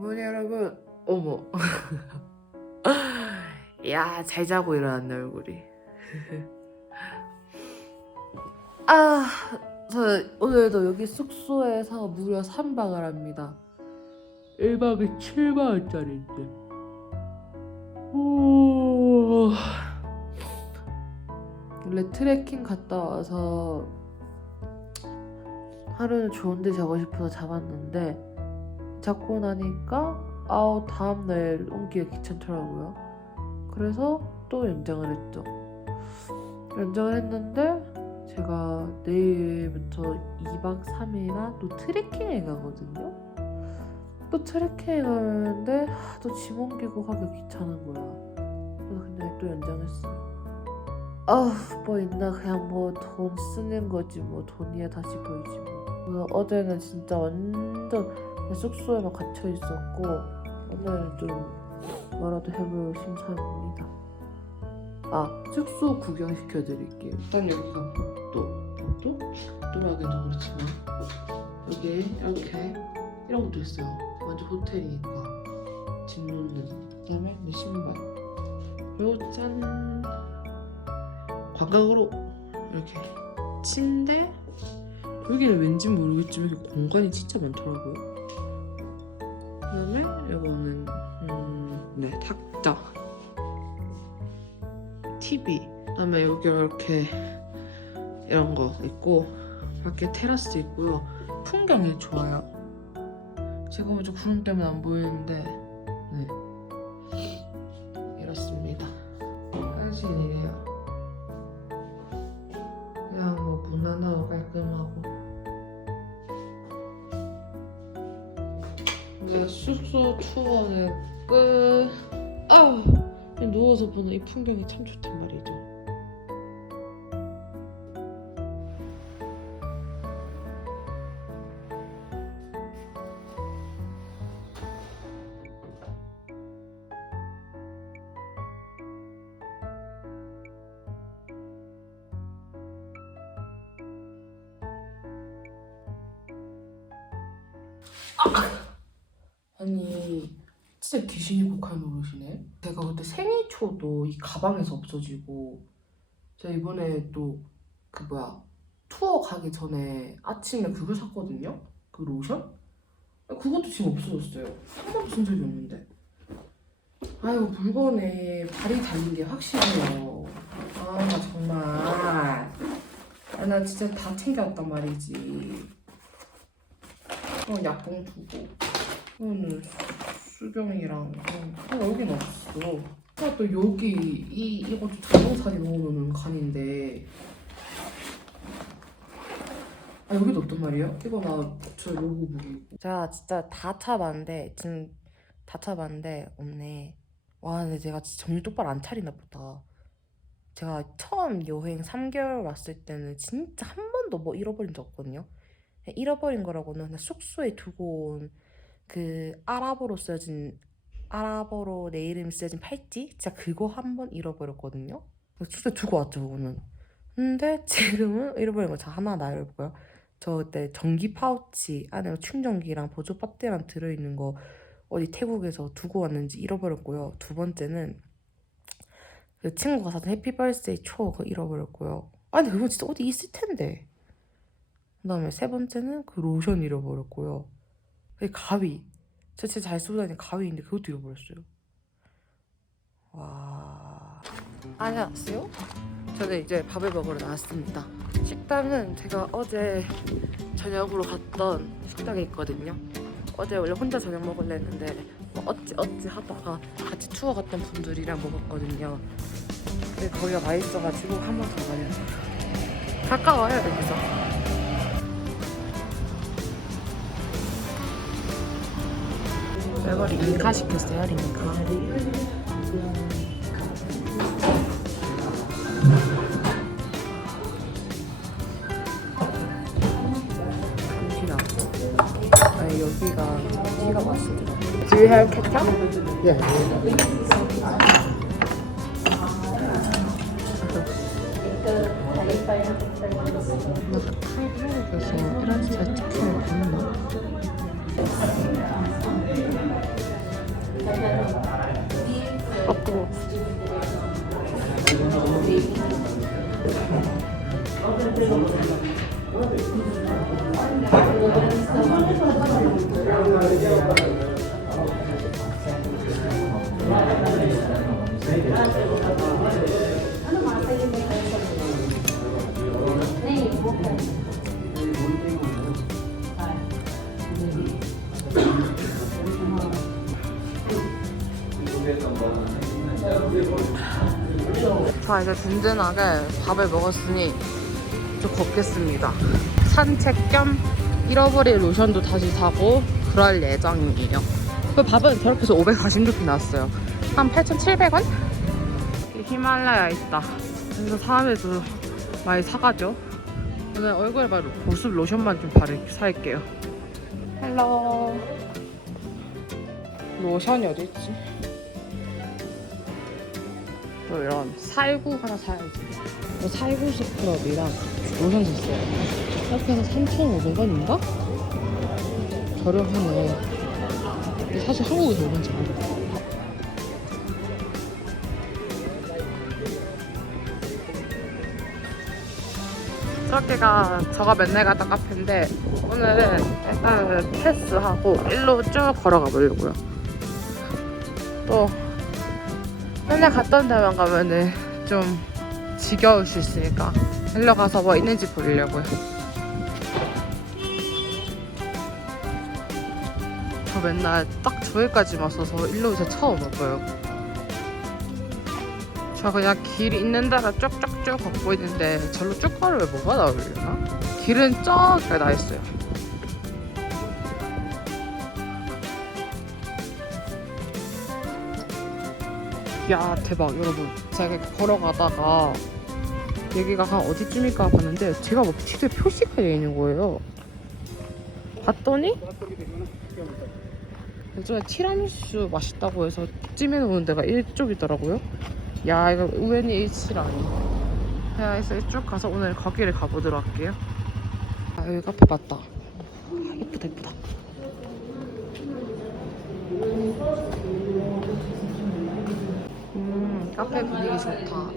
어머니 여러분. 어머. 야 잘 자고 일어났네 얼굴이. 아, 저 오늘도 여기 숙소에서 무려 3박을 합니다. 1박이 7만원짜리인데. 오... 원래 트레킹 갔다 와서 하루는 좋은데 자고 싶어서 잡았는데 잡고 나니까 아우 다음날 옮기기 귀찮더라고요. 그래서 또 연장을 했죠. 연장을 했는데 제가 내일부터 2박 3일이나 또 트레킹에 가거든요. 또 트레킹에 가는데 또 짐 옮기고 가기 귀찮은 거야. 그래서 그냥 또 연장했어요. 아우 뭐 있나 그냥 뭐 돈 쓰는 거지 뭐 돈이야 다시 보이지 뭐. 어제는 진짜 완전 숙소에 만 갇혀 있었고 오늘은 좀 뭐라도 해볼 심산입니다. 아 숙소 구경 시켜 드릴게요. 일단 여기가 복도 복도? 복도라기도 그렇지만. 여기 이렇게. 이런 것도 있어요. 완전 호텔이니까. 짐 놓는. 그다음에 내 신발. 그리고 짠. 관광으로 이렇게. 침대? 여기는 왠지 모르겠지만 공간이 진짜 많더라고요. 그다음에 이거는 음, 네 탁자, TV. 그다음에 여기 이렇게 이런 거 있고 밖에 테라스 있고요. 풍경이 좋아요. 지금은 좀 구름 때문에 안 보이는데 투어는 끝. 아우 누워서 보는 이 풍경이 참 좋단 말이죠. 아니 진짜 귀신이 국한 노릇이네. 제가 그때 생일 초도 이 가방에서 없어지고 제가 이번에 또 그 뭐야 투어 가기 전에 아침에 그걸 샀거든요. 그 로션? 그것도 지금 없어졌어요. 한 번도 쓴 적이 없는데. 아이고 물건에 발이 달린 게 확실해요. 아나 정말. 아, 나 진짜 다 챙겨왔단 말이지. 어 약봉 두고. 이거는 수경이랑 아 여긴 없어. 아, 또 여기 이 이것도 자동차에 넣어놓는 칸인데 아 여기도 없단 말이에요? 이거 나저 로고 무기고. 자 진짜 다 차봤는데 지금 다 차봤는데 없네. 와 근데 제가 진짜 정신 똑바로 안 차리나 보다. 제가 처음 여행 3개월 왔을 때는 진짜 한 번도 뭐 잃어버린 적 없거든요. 잃어버린 거라고는 그냥 숙소에 두고 온 그 아랍어로 써진 아랍어로 내 이름이 쓰여진 팔찌 진짜 그거 한 번 잃어버렸거든요. 숙소에 두고 왔죠 그거는. 근데 지금은 잃어버린 거저 하나 나 잃어볼까요? 저 그때 전기 파우치 안에 충전기랑 보조 배터리랑 들어있는 거 어디 태국에서 두고 왔는지 잃어버렸고요. 두 번째는 그 친구가 사준 해피버스데이 초 그거 잃어버렸고요. 아 근데 그건 진짜 어디 있을 텐데. 그다음에 세 번째는 그 로션 잃어버렸고요. 그 가위. 저 진짜 잘 쓰고 다니는 가위인데 그것도 잃어버렸어요. 와. 안녕하세요. 저는 이제 밥을 먹으러 나왔습니다. 식당은 제가 어제 저녁으로 갔던 식당에 있거든요. 어제 원래 혼자 저녁 먹으려 했는데 뭐 어찌 어찌 하다가 같이 투어 갔던 분들이랑 먹었거든요. 근데 거기가 맛있어가지고 한 번 더 가려고. 가까워요 여기서. 멜버리 링카 시켰어요 링카. 아니 여기가 티가 맛있더라. Do you have ketchup? Yeah. 자 이제 든든하게 밥을 먹었으니 좀 걷겠습니다. 산책 겸 잃어버린 로션도 다시 사고 그럴 예정이에요. 그 밥은 저렇게 해서 546피 나왔어요. 한 8,700원? 히말라야 있다. 그래서 사람에도 많이 사가죠. 오늘 얼굴에 바로 보습 로션만 좀 바르 살게요. 헬로. 로션이 어디 있지? 또 이런 살구 하나 사야지. 뭐 살구 스크럽이랑 로션 샀어요. 이렇게 해서 3,500원인가? 저렴하네. 근데 사실 한국에서 얼마인지 모르겠어. 저기가 제가 맨날 가던 카페인데 오늘은 일단 패스하고 일로 쭉 걸어가 보려고요. 또 맨날 갔던 데만 가면은 좀 지겨울 수 있으니까 일로 가서 뭐 있는지 보려고요. 저 맨날 딱 저기까지만 와서 일로 이제 처음 와봐요. 저 그냥 길이 있는 데가 쭉쭉쭉 걷고 있는데 절로 쭉 걸으면 뭐가 나오려나? 길은 저기가 나 있어요. 야 대박 여러분 제가 걸어가다가 여기가 한 어디쯤일까 봤는데 제가 막 뒤에 표시가 되어 있는 거예요 봤더니 요즘에 티라미수 맛있다고 해서 찜해 놓은 데가 이쪽이더라고요 야 이거 우연히 H라니 그래서 이쪽 가서 오늘 거기를 가보도록 할게요 아 여기 카페 맞다 아, 예쁘다 예쁘다 음, 카페 분위기 좋다.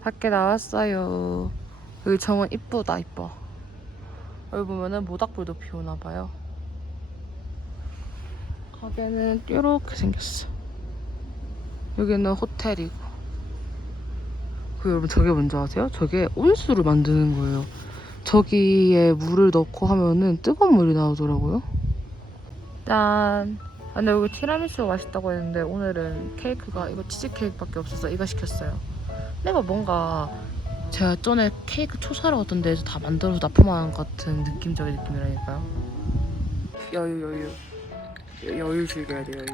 밖에 나왔어요. 여기 정원 이쁘다, 이뻐. 여기 보면은 모닥불도 피우나 봐요. 가게는 이렇게 생겼어. 여기는 호텔이고. 그 여러분 저게 뭔지 아세요? 저게 온수를 만드는 거예요. 저기에 물을 넣고 하면은 뜨거운 물이 나오더라고요. 짠. 아, 근데 여기 티라미수가 맛있다고 했는데 오늘은 케이크가 이거 치즈 케이크밖에 없어서 이거 시켰어요. 내가 뭔가 제가 전에 케이크 초사를 어떤 데에서 다 만들어서 납품하는 것 같은 느낌적인 느낌이라니까요. 여유 여유 여- 여유 즐겨야 돼 여유.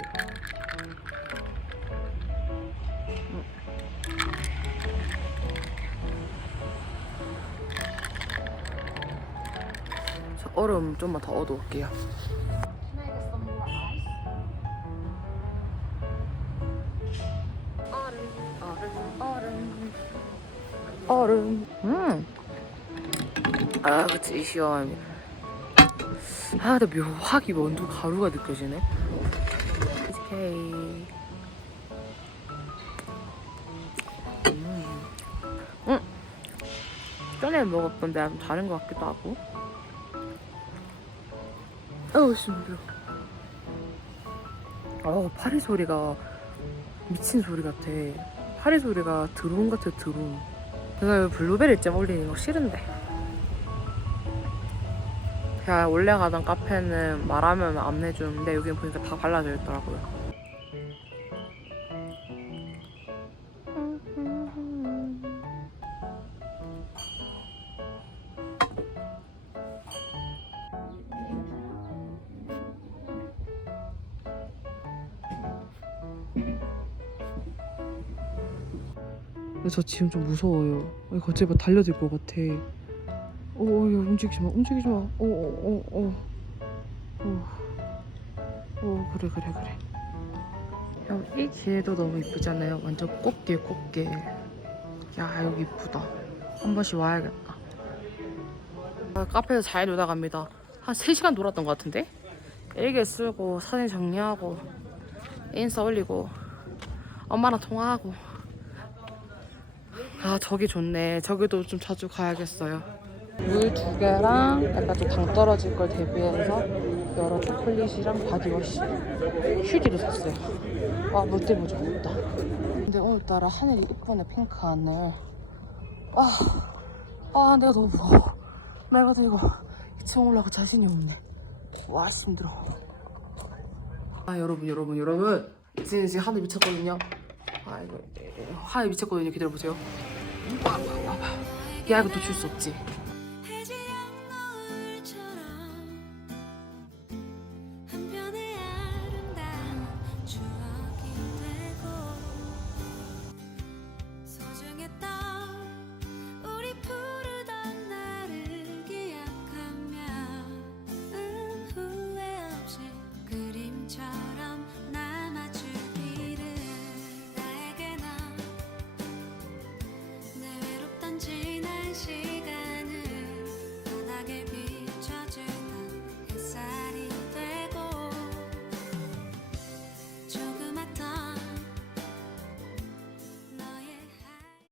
얼음 좀만 더 얻어올게요. 얼음. 음. 아, 그치, 시원. 아, 근데 묘하게 원두 가루가 느껴지네. 오케이. 음. 음. 전에 먹었던 데랑 좀 다른 것 같기도 하고. 어우, 심들어. 어, 파리 소리가 미친 소리 같아. 파리 소리가 드론 같아, 드론. 내가 왜 블루베리 잼 올리는 거 싫은데. 제가 원래 가던 카페는 말하면 안 내주는데 여기 보니까 다 발라져 있더라고요. 근데 저 지금 좀 무서워요. 이거 제발 달려들 것 같아. 어, 어, 야, 움직이지 마, 움직이지 마. 어, 어, 어, 어. 어, 어, 그래, 그래, 그래. 형, 이 길도 너무 이쁘잖아요. 완전 꽃길, 꽃길. 야, 여기 이쁘다. 한 번씩 와야겠다. 아, 카페에서 잘 놀다 갑니다. 한 3시간 놀았던 것 같은데? 일기 쓰고, 사진 정리하고, 인스타 올리고, 엄마랑 통화하고. 아 저기 좋네 저기도 좀 자주 가야겠어요 물 두 개랑 약간 좀 당 떨어질 걸 대비해서 여러 초콜릿이랑 바디워시 휴지도 샀어요. 아, 물 때문에 좀 덥다. 근데 오늘따라 하늘이 이쁘네, 핑크 하늘. 아, 아, 내가 너무 무거워. 내가 들고 2층 올라가 자신이 없네. 와, 힘들어. 아, 여러분, 여러분, 여러분. 지금, 지금 하늘 미쳤거든요. 아, 이거, 하늘 미쳤거든요. 기다려보세요. 야, 이거 놓칠 수 없지.